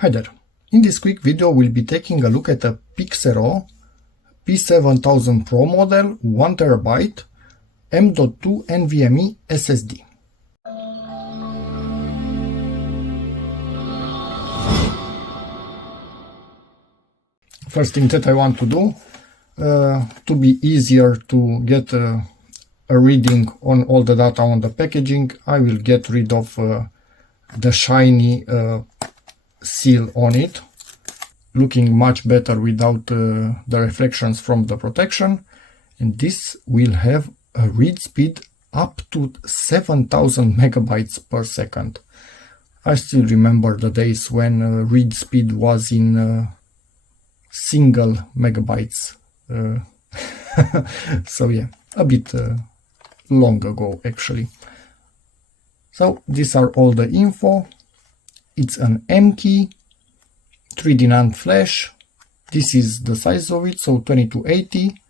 Hi there. In this quick video we'll be taking a look at a PHIXERO P7000PRO model 1TB M.2 NVMe SSD. First thing that I want to do, to be easier to get a reading on all the data on the packaging, I will get rid of the shiny seal on it, looking much better without the reflections from the protection. And this will have a read speed up to 7000 megabytes per second. I still remember the days when read speed was in single megabytes. So yeah, a bit long ago actually. So these are all the info. It's an M key, 3D NAND flash. This is the size of it, so 2280,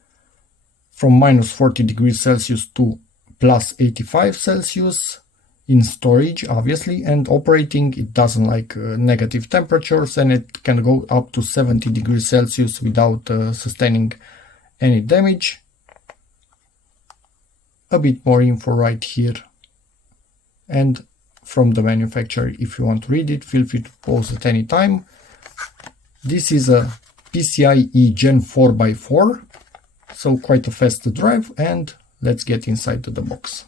from minus 40 degrees Celsius to plus 85 Celsius. In storage, obviously, and operating, it doesn't like negative temperatures, and it can go up to 70 degrees Celsius without sustaining any damage. A bit more info right here, and from the manufacturer, if you want to read it, feel free to pause at any time. This is a PCIe Gen 4x4, so quite a fast drive, and let's get inside the box.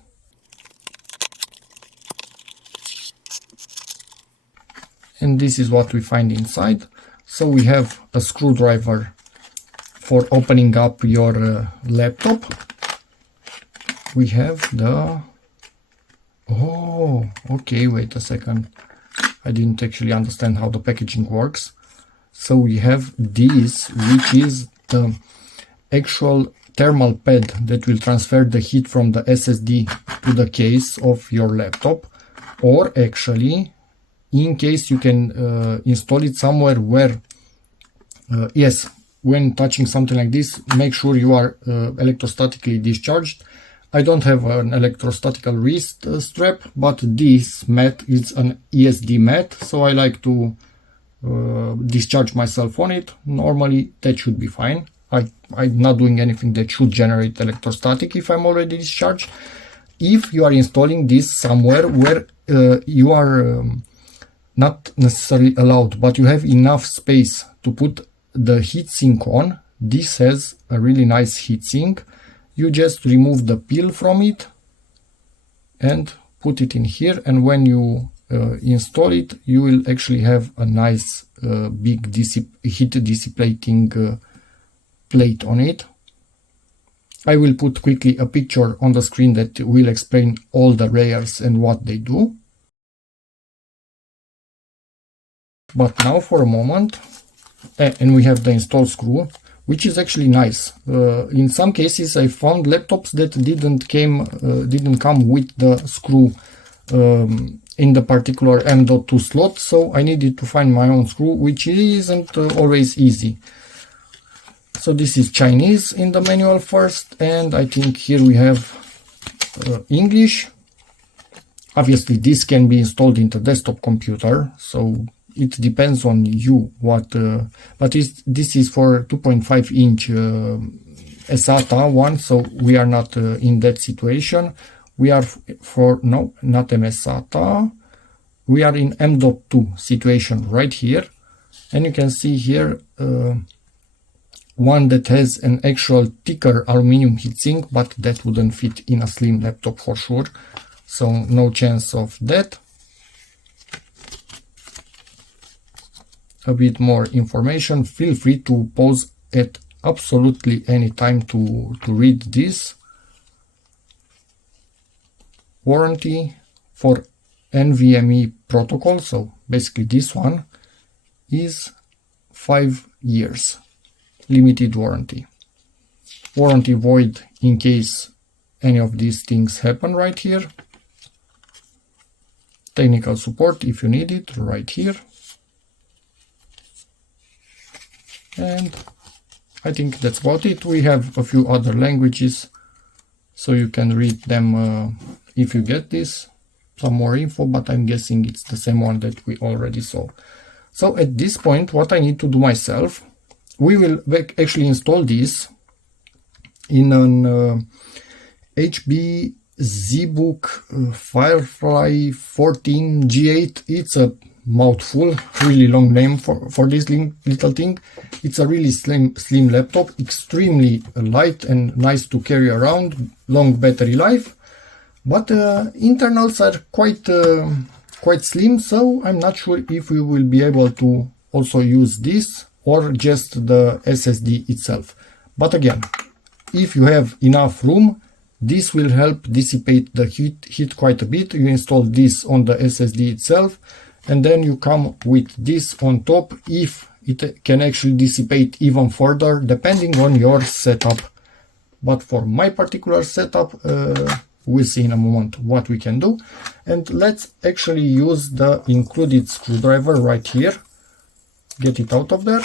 And this is what we find inside. So we have a screwdriver for opening up your laptop. We have the... Oh, okay, wait a second. I didn't actually understand how the packaging works. So we have this, which is the actual thermal pad that will transfer the heat from the SSD to the case of your laptop. Or actually, in case you can install it somewhere where, yes, when touching something like this, make sure you are electrostatically discharged. I don't have an electrostatical wrist strap, but this mat is an ESD mat, so I like to discharge myself on it. Normally that should be fine. I'm not doing anything that should generate electrostatic if I'm already discharged. If you are installing this somewhere where you are not necessarily allowed, but you have enough space to put the heatsink on, this has a really nice heatsink. You just remove the peel from it and put it in here, and when you install it, you will actually have a nice big heat dissipating plate on it. I will put quickly a picture on the screen that will explain all the layers and what they do. But now for a moment, and we have the install screw, which is actually nice. In some cases I found laptops that didn't come with the screw in the particular M.2 slot, so I needed to find my own screw, which isn't always easy. So this is Chinese in the manual first, and I think here we have English. Obviously this can be installed into desktop computer, so it depends on you what, but this is for 2.5 inch SATA one, so we are not in that situation. We are for, no, not MSATA, we are in M.2 situation right here, and you can see here one that has an actual thicker aluminum heatsink, but that wouldn't fit in a slim laptop for sure, so no chance of that. A bit more information. Feel free to pause at absolutely any time to read this. Warranty for NVMe protocol, so basically this one, is 5 years. Limited warranty. Warranty void in case any of these things happen right here. Technical support if you need it right here. And I think that's about it. We have a few other languages, so you can read them if you get this, some more info, but I'm guessing it's the same one that we already saw. So at this point, what I need to do myself, we will actually install this in an HP ZBook Firefly 14 G8. It's a mouthful, really long name for this little thing. It's a really slim laptop, extremely light and nice to carry around, long battery life, but internals are quite slim, so I'm not sure if we will be able to also use this or just the SSD itself. But again, if you have enough room, this will help dissipate the heat quite a bit. You install this on the SSD itself, and then you come with this on top if it can actually dissipate even further depending on your setup. But for my particular setup, we'll see in a moment what we can do. And let's actually use the included screwdriver right here. Get it out of there.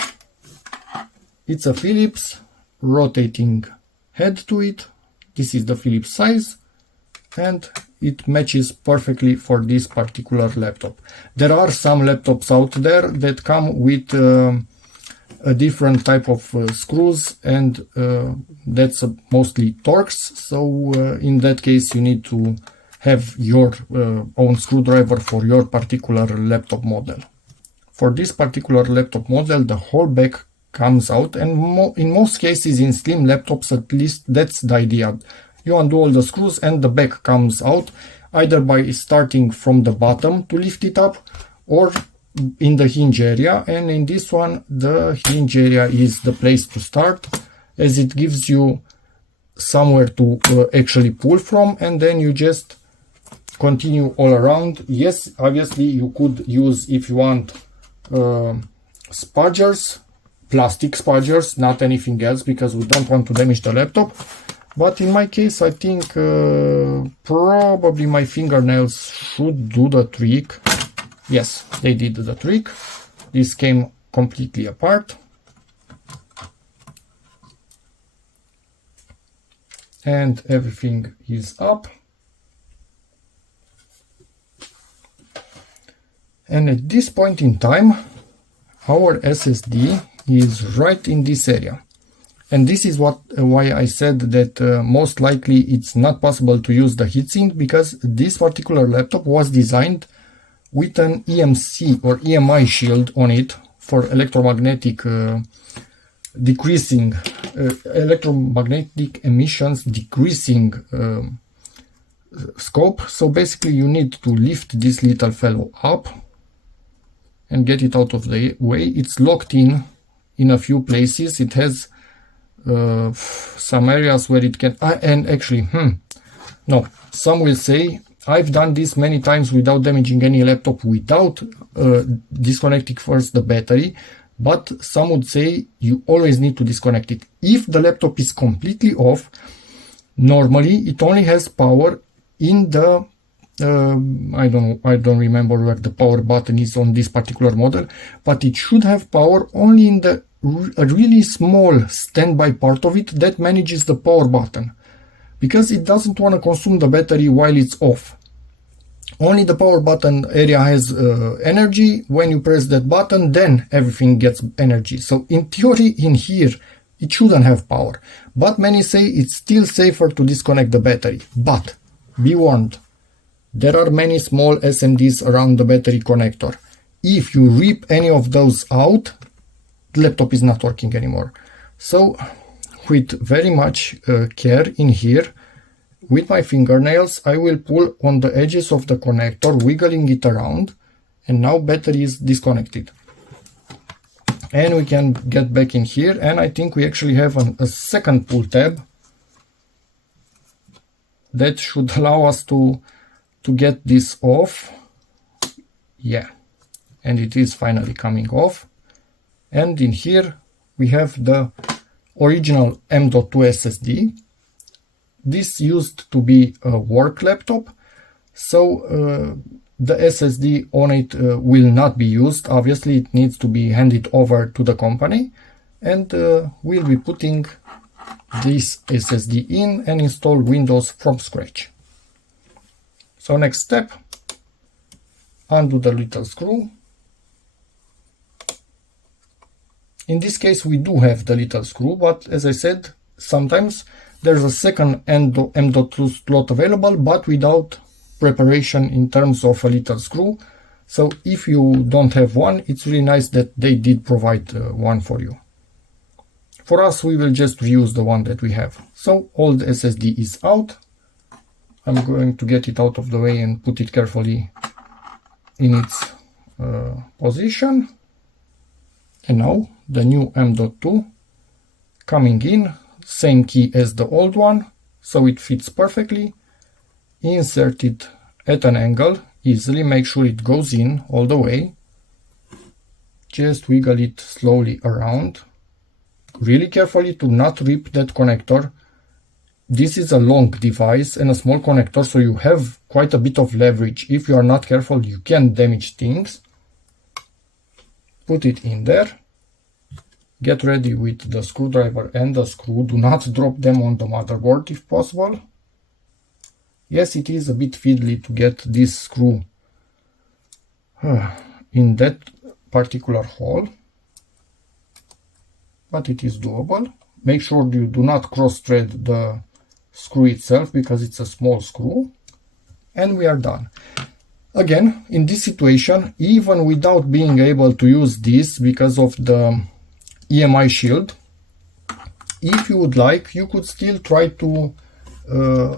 It's a Phillips rotating head to it. This is the Phillips size, and it matches perfectly for this particular laptop. There are some laptops out there that come with a different type of screws, and that's mostly Torx. So in that case, you need to have your own screwdriver for your particular laptop model. For this particular laptop model, the whole back comes out, and in most cases, in slim laptops at least, that's the idea. You undo all the screws and the back comes out, either by starting from the bottom to lift it up or in the hinge area. And in this one, the hinge area is the place to start, as it gives you somewhere to actually pull from, and then you just continue all around. Yes, obviously you could use, if you want, spudgers, plastic spudgers, not anything else, because we don't want to damage the laptop. But in my case, I think probably my fingernails should do the trick. Yes, they did the trick. This came completely apart. And everything is up. And at this point in time, our SSD is right in this area. And this is why I said that most likely it's not possible to use the heatsink, because this particular laptop was designed with an EMC or EMI shield on it for electromagnetic decreasing, electromagnetic emissions decreasing scope. So basically you need to lift this little fellow up and get it out of the way. It's locked in a few places. It has some areas where it can, and actually, no, some will say, I've done this many times without damaging any laptop, without disconnecting first the battery, but some would say you always need to disconnect it. If the laptop is completely off, normally it only has power in the I don't remember where the power button is on this particular model, but it should have power only in a really small standby part of it that manages the power button, because it doesn't want to consume the battery while it's off. Only the power button area has energy. When you press that button, then everything gets energy. So in theory, in here, it shouldn't have power, but many say it's still safer to disconnect the battery. But be warned, there are many small SMDs around the battery connector. If you rip any of those out, the laptop is not working anymore. So with very much care in here, with my fingernails, I will pull on the edges of the connector, wiggling it around, and now battery is disconnected. And we can get back in here, and I think we actually have a second pull tab that should allow us to get this off. Yeah, and it is finally coming off. And in here we have the original M.2 SSD. This used to be a work laptop, so the SSD on it will not be used. Obviously it needs to be handed over to the company, and we'll be putting this SSD in and install Windows from scratch. So next step, undo the little screw, In this case we do have the little screw, but as I said, sometimes there's a second M.2 slot available, but without preparation in terms of a little screw. So if you don't have one, it's really nice that they did provide one for you. For us, we will just reuse the one that we have. So old SSD is out. I'm going to get it out of the way and put it carefully in its position. And now the new M.2 coming in, same key as the old one, so it fits perfectly. Insert it at an angle easily, make sure it goes in all the way. Just wiggle it slowly around, really carefully to not rip that connector. This is a long device and a small connector, so you have quite a bit of leverage. If you are not careful, you can damage things. Put it in there. Get ready with the screwdriver and the screw. Do not drop them on the motherboard if possible. Yes, it is a bit fiddly to get this screw in that particular hole, but it is doable. Make sure you do not cross-thread the screw itself because it's a small screw, and we are done. Again, in this situation, even without being able to use this because of the EMI shield, if you would like, you could still try to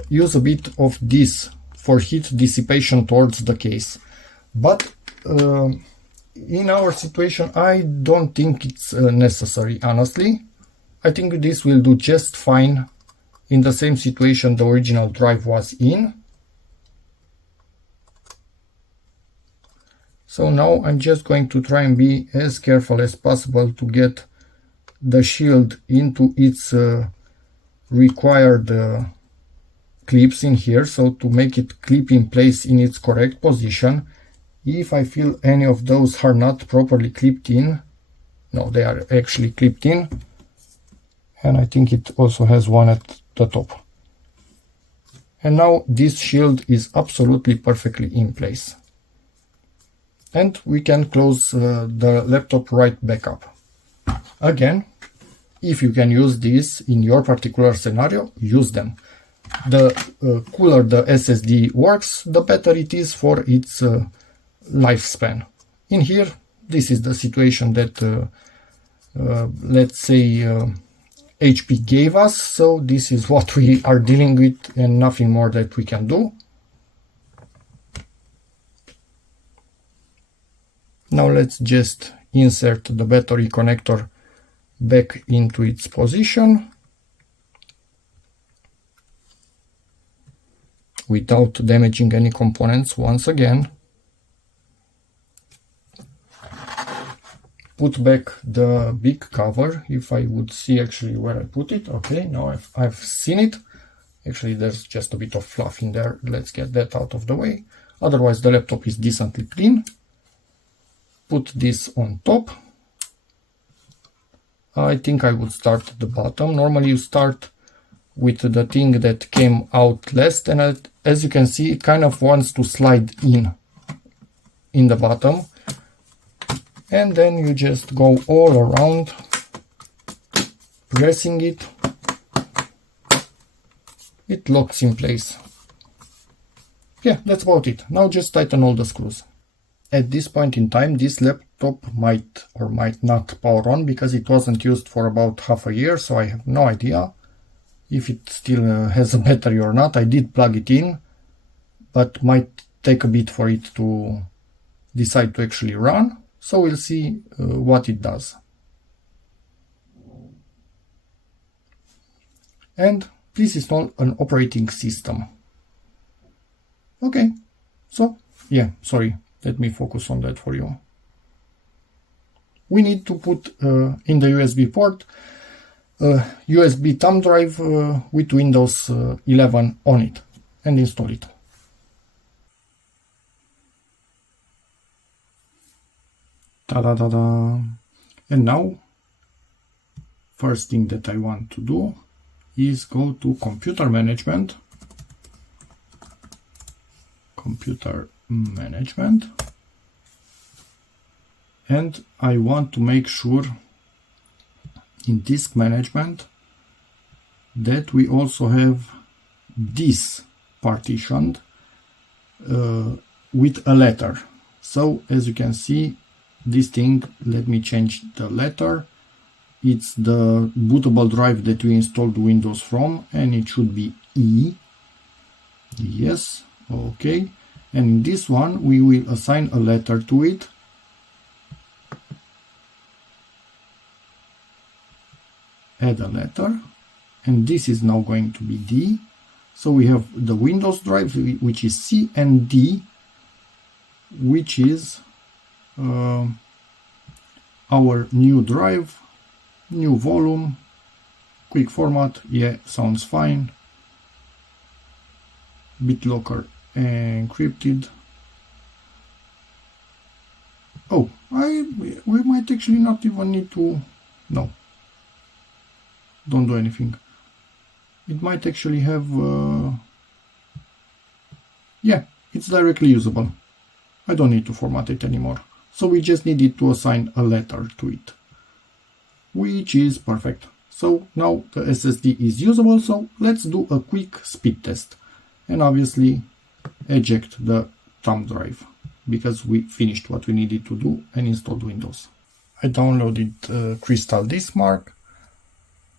use a bit of this for heat dissipation towards the case. But in our situation, I don't think it's necessary, honestly. I think this will do just fine in the same situation the original drive was in. So now I'm just going to try and be as careful as possible to get the shield into its required clips in here, so to make it clip in place in its correct position. If I feel any of those are not properly clipped in, no, they are actually clipped in, and I think it also has one at the top. And now this shield is absolutely perfectly in place. And we can close the laptop right back up. Again, if you can use this in your particular scenario, use them. The cooler the SSD works, the better it is for its lifespan. In here, this is the situation that, let's say, HP gave us, so this is what we are dealing with and nothing more that we can do. Now let's just insert the battery connector back into its position without damaging any components once again. Put back the big cover, if I would see actually where I put it. Okay, now I've seen it. Actually, there's just a bit of fluff in there. Let's get that out of the way. Otherwise, the laptop is decently clean. Put this on top. I think I would start at the bottom. Normally you start with the thing that came out last, and as you can see, it kind of wants to slide in the bottom. And then you just go all around, pressing it. It locks in place. Yeah, that's about it. Now just tighten all the screws. At this point in time, this laptop might or might not power on because it wasn't used for about half a year, so I have no idea if it still has a battery or not. I did plug it in, but might take a bit for it to decide to actually run. So we'll see what it does. And please install an operating system. Okay, so yeah, sorry, let me focus on that for you. We need to put in the USB port a USB thumb drive with Windows 11 on it and install it. Ta-da-da-da! And now, first thing that I want to do is go to Computer Management. And I want to make sure in disk management that we also have this partitioned with a letter. So as you can see, this thing, let me change the letter. It's the bootable drive that we installed Windows from, and it should be E. Yes, okay. And in this one we will assign a letter to it. Add a letter, and this is now going to be D. So we have the Windows drive, which is C, and D, which is our new drive, new volume, quick format. Yeah, sounds fine. BitLocker encrypted. Oh, we might actually not even need to. No, don't do anything. It might actually have. Yeah, it's directly usable. I don't need to format it anymore. So we just needed to assign a letter to it, which is perfect. So now the SSD is usable, so let's do a quick speed test. And obviously eject the thumb drive, because we finished what we needed to do and installed Windows. I downloaded Crystal Disk Mark.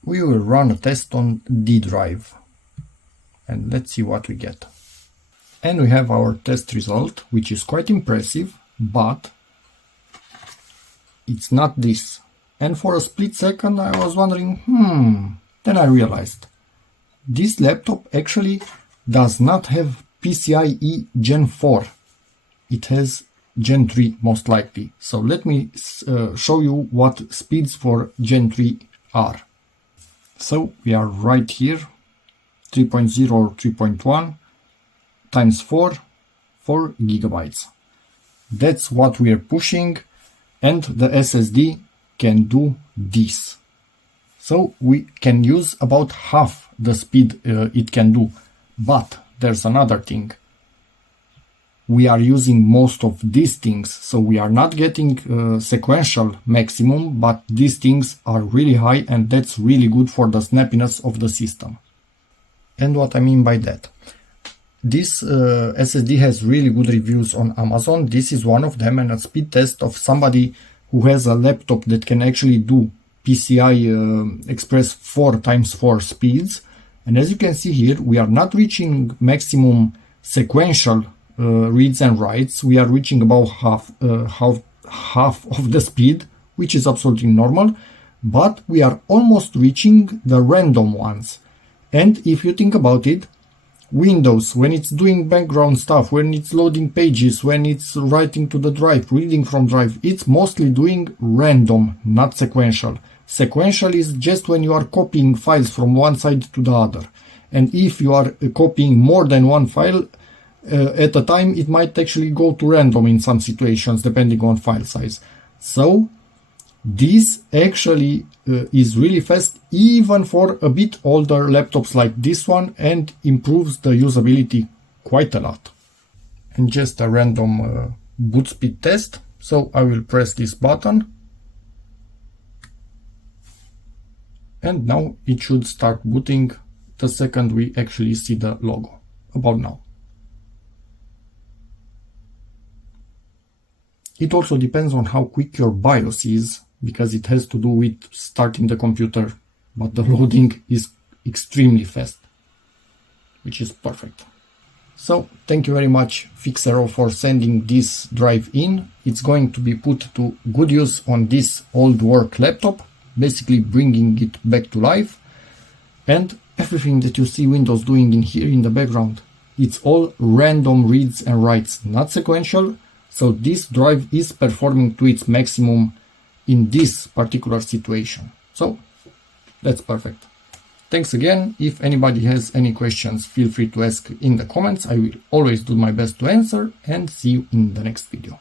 We will run a test on D drive, and let's see what we get. And we have our test result, which is quite impressive, but it's not this. And for a split second I was wondering, then I realized this laptop actually does not have PCIe Gen 4. It has Gen 3 most likely. So let me show you what speeds for Gen 3 are. So we are right here, 3.0 or 3.1 times 4 gigabytes. That's what we are pushing, and the SSD can do this. So we can use about half the speed it can do. But there's another thing. We are using most of these things, so we are not getting sequential maximum, but these things are really high, and that's really good for the snappiness of the system. And what I mean by that, this SSD has really good reviews on Amazon. This is one of them, and a speed test of somebody who has a laptop that can actually do PCI Express 4x4 speeds. And as you can see here, we are not reaching maximum sequential reads and writes. We are reaching about half of the speed, which is absolutely normal, but we are almost reaching the random ones. And if you think about it, Windows, when it's doing background stuff, when it's loading pages, when it's writing to the drive, reading from drive, it's mostly doing random, not sequential. Sequential is just when you are copying files from one side to the other. And if you are copying more than one file at a time, it might actually go to random in some situations, depending on file size. So this actually is really fast, even for a bit older laptops like this one, and improves the usability quite a lot. And just a random boot speed test. So I will press this button, and now it should start booting the second we actually see the logo, about now. It also depends on how quick your BIOS is, because it has to do with starting the computer, but the loading is extremely fast, which is perfect. So thank you very much, PHIXERO, for sending this drive in. It's going to be put to good use on this old work laptop, basically bringing it back to life. And everything that you see Windows doing in here in the background, it's all random reads and writes, not sequential. So this drive is performing to its maximum in this particular situation. So that's perfect. Thanks again. If anybody has any questions, feel free to ask in the comments. I will always do my best to answer, and see you in the next video.